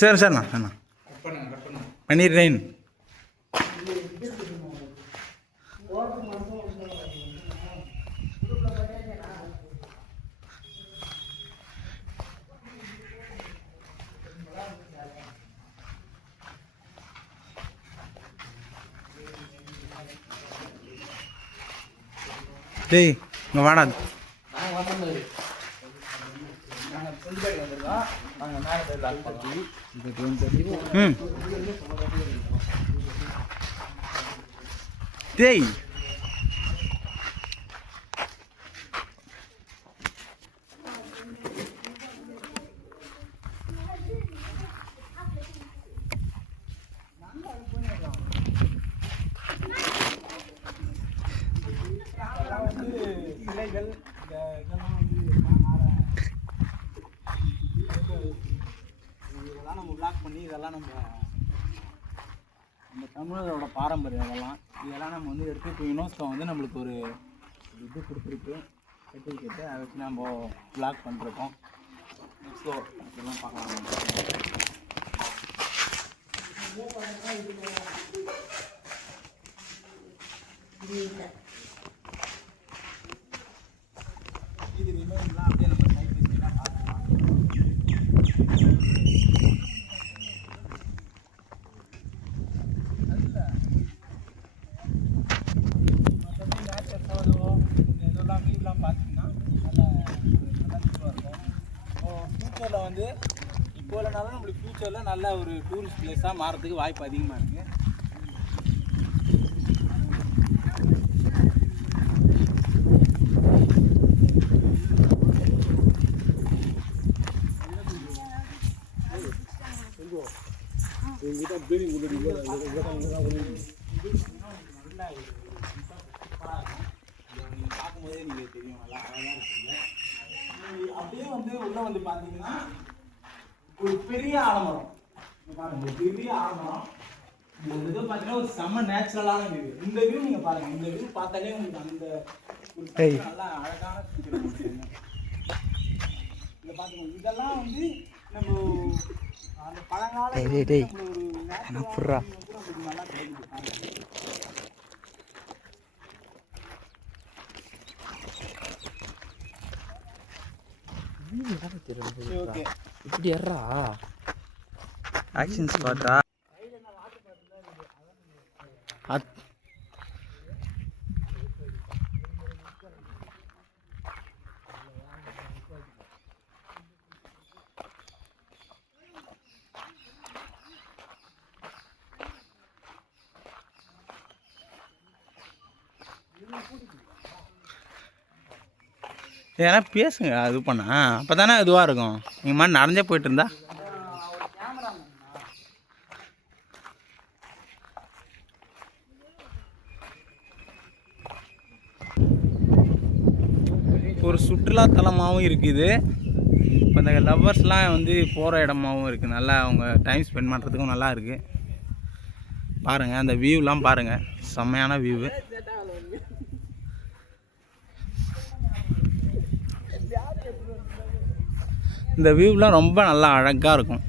சரி சரிண்ணா அண்ணா பண்ணிடுறேன். டேய் இங்கே வாடா. டேய் இலைகள் இதெல்லாம் வந்து இதெல்லாம் நம்ம பிளாக் பண்ணி இதெல்லாம் நம்ம தமிழரோட பாரம்பரியம் இதெல்லாம் நம்ம வந்து எடுத்து இப்போ யுனெஸ்கோ வந்து நம்மளுக்கு ஒரு இது கொடுத்துருக்கு சர்டிஃபிகேட்டு. அதை வச்சு நம்ம பிளாக் பண்ணிருக்கோம். ஸோ இதெல்லாம் பார்க்கலாம். இது ரிமைன்லாம் அப்படியே நம்ம சைட் வச்சுன்னா பார்க்கலாம். மற்றபடி நேச்சர் ஃபோட்டோ இதெல்லாம் வியூலாம் பார்த்தீங்கன்னா நல்லா இதுவாக இருக்கும். ஃப்யூச்சரில் வந்து இப்போ இல்லைனாலும் நம்மளுக்கு ஃப்யூச்சரில் நல்ல ஒரு டூரிஸ்ட் பிளேஸாக மாறதுக்கு வாய்ப்பு அதிகமாக இருக்குது. பார்க்கும்போதே நீங்கள் தெரியும் நல்லா அழகாக இருக்குங்க. அப்படியே வந்து உள்ளே வந்து பார்த்தீங்கன்னா ஒரு பெரிய ஆலமரம் பாருங்க. பெரிய ஆலமரம் இந்த இது பார்த்தீங்கன்னா ஒரு செம்ம நேச்சுரலான வியூ. இந்த வியூ நீங்கள் பாருங்கள். இந்த வியூ பார்த்தாலே உங்களுக்கு அந்த ஒரு நல்லா அழகான இதை பார்த்தீங்கன்னா இதெல்லாம் வந்து நம்ம அந்த பழங்கால நல்லா கிடைக்குது. இப்படி ஏறா ஆக்ஷன்ஸ் பார்த்தா ஏன்னா பேசுங்க. இது பண்ண அப்போ தானே இதுவாக இருக்கும். நீங்கள் மாதிரி நடந்தே போயிட்டு இருந்தா ஒரு சுற்றுலாத்தலமாகவும் இருக்குது. இப்போ இந்த லவ்வர்ஸ்லாம் வந்து போகிற இடமாகவும் இருக்குது. நல்லா அவங்க டைம் ஸ்பெண்ட் பண்ணுறதுக்கும் நல்லா இருக்குது. பாருங்கள் அந்த வியூலாம் பாருங்கள். செம்மையான வியூவு. இந்த வியூலாம் ரொம்ப நல்லா அழகாக இருக்கும்.